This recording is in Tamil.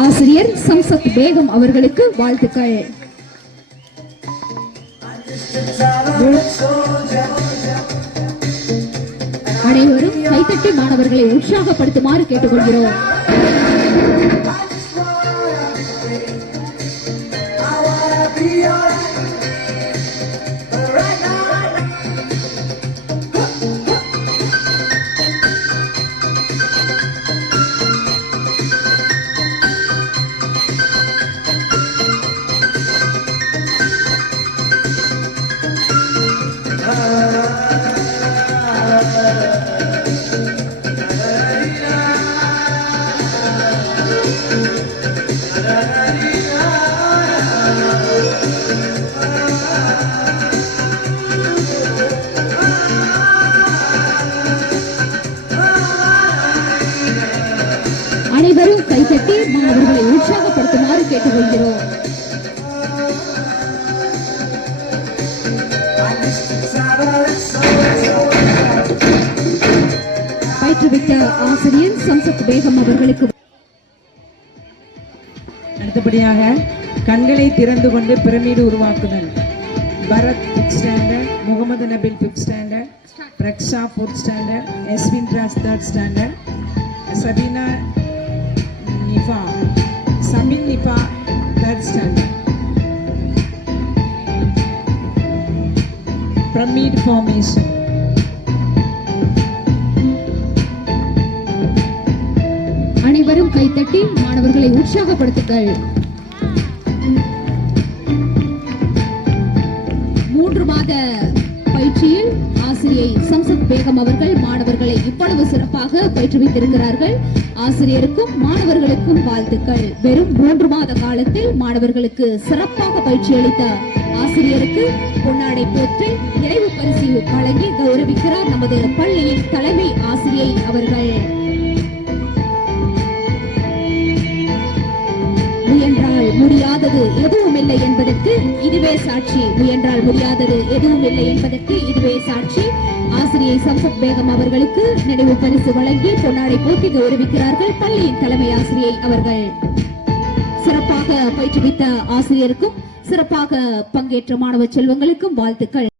ஆசிரியர் சம்சத் பேகம் அவர்களுக்கு வாழ்த்துக்கள். அனைவரும் கைத்தட்டி மாணவர்களை உற்சாகப்படுத்துமாறு கேட்டுக்கொள்கிறோம். அனைவரும் கைத்தட்டி மாணவர்களை உற்சாகப்படுத்துமாறு கேட்டுக்கொள்கிறோம். பயிற்றுவித்த ஆசிரியர் சம்சத் பேகம் அவர்களுக்கு. அடுத்தபடியாக கண்களை திறந்து கொண்டு பிரமிடு உருவாக்குதல். Bharath 5th standard, Mohammed Nabil 5th standard, Praksha 4th standard, Eswin Raj 3rd standard, Sabeena Nifa, Samin Nifa 3rd standard. Pyramid formation. அனைவரும் கைத்தட்டி மாணவர்களை உற்சாகப்படுத்துங்கள். 3 மாத பயிற்சியில் ஆசிரியை சம்சத் பேகம் அவர்கள் மாணவர்களை இவ்வளவு சிறப்பாக பயிற்றுவித்திருக்கிறார்கள். ஆசிரியருக்கும் மாணவர்களுக்கும் வாழ்த்துக்கள். வெறும் 3 மாத காலத்தில் மாணவர்களுக்கு சிறப்பாக பயிற்சி அளித்த ஆசிரியருக்கு பொன்னாடை போற்றி நிறைவு பரிசு வழங்கி கௌரவிக்கிறார் நமது பள்ளியின் தலைமை ஆசிரியை அவர்கள். முயன்றால் முடியாதது எதுவும் இல்லை என்பதற்கு இதுவே சாட்சி. முயன்றால் முடியாதது எதுவும் இல்லை என்பதற்கு இதுவே சாட்சி. ஆசிரியை சம்சத் பேகம் அவர்களுக்கு நினைவு பரிசு வழங்கி பொன்னாடை போட்டி கௌரவிக்கிறார்கள் பள்ளியின் தலைமை ஆசிரியை அவர்கள். சிறப்பாக பயிற்றுவித்த ஆசிரியருக்கும் சிறப்பாக பங்கேற்ற மாணவ செல்வங்களுக்கும் வாழ்த்துக்கள்.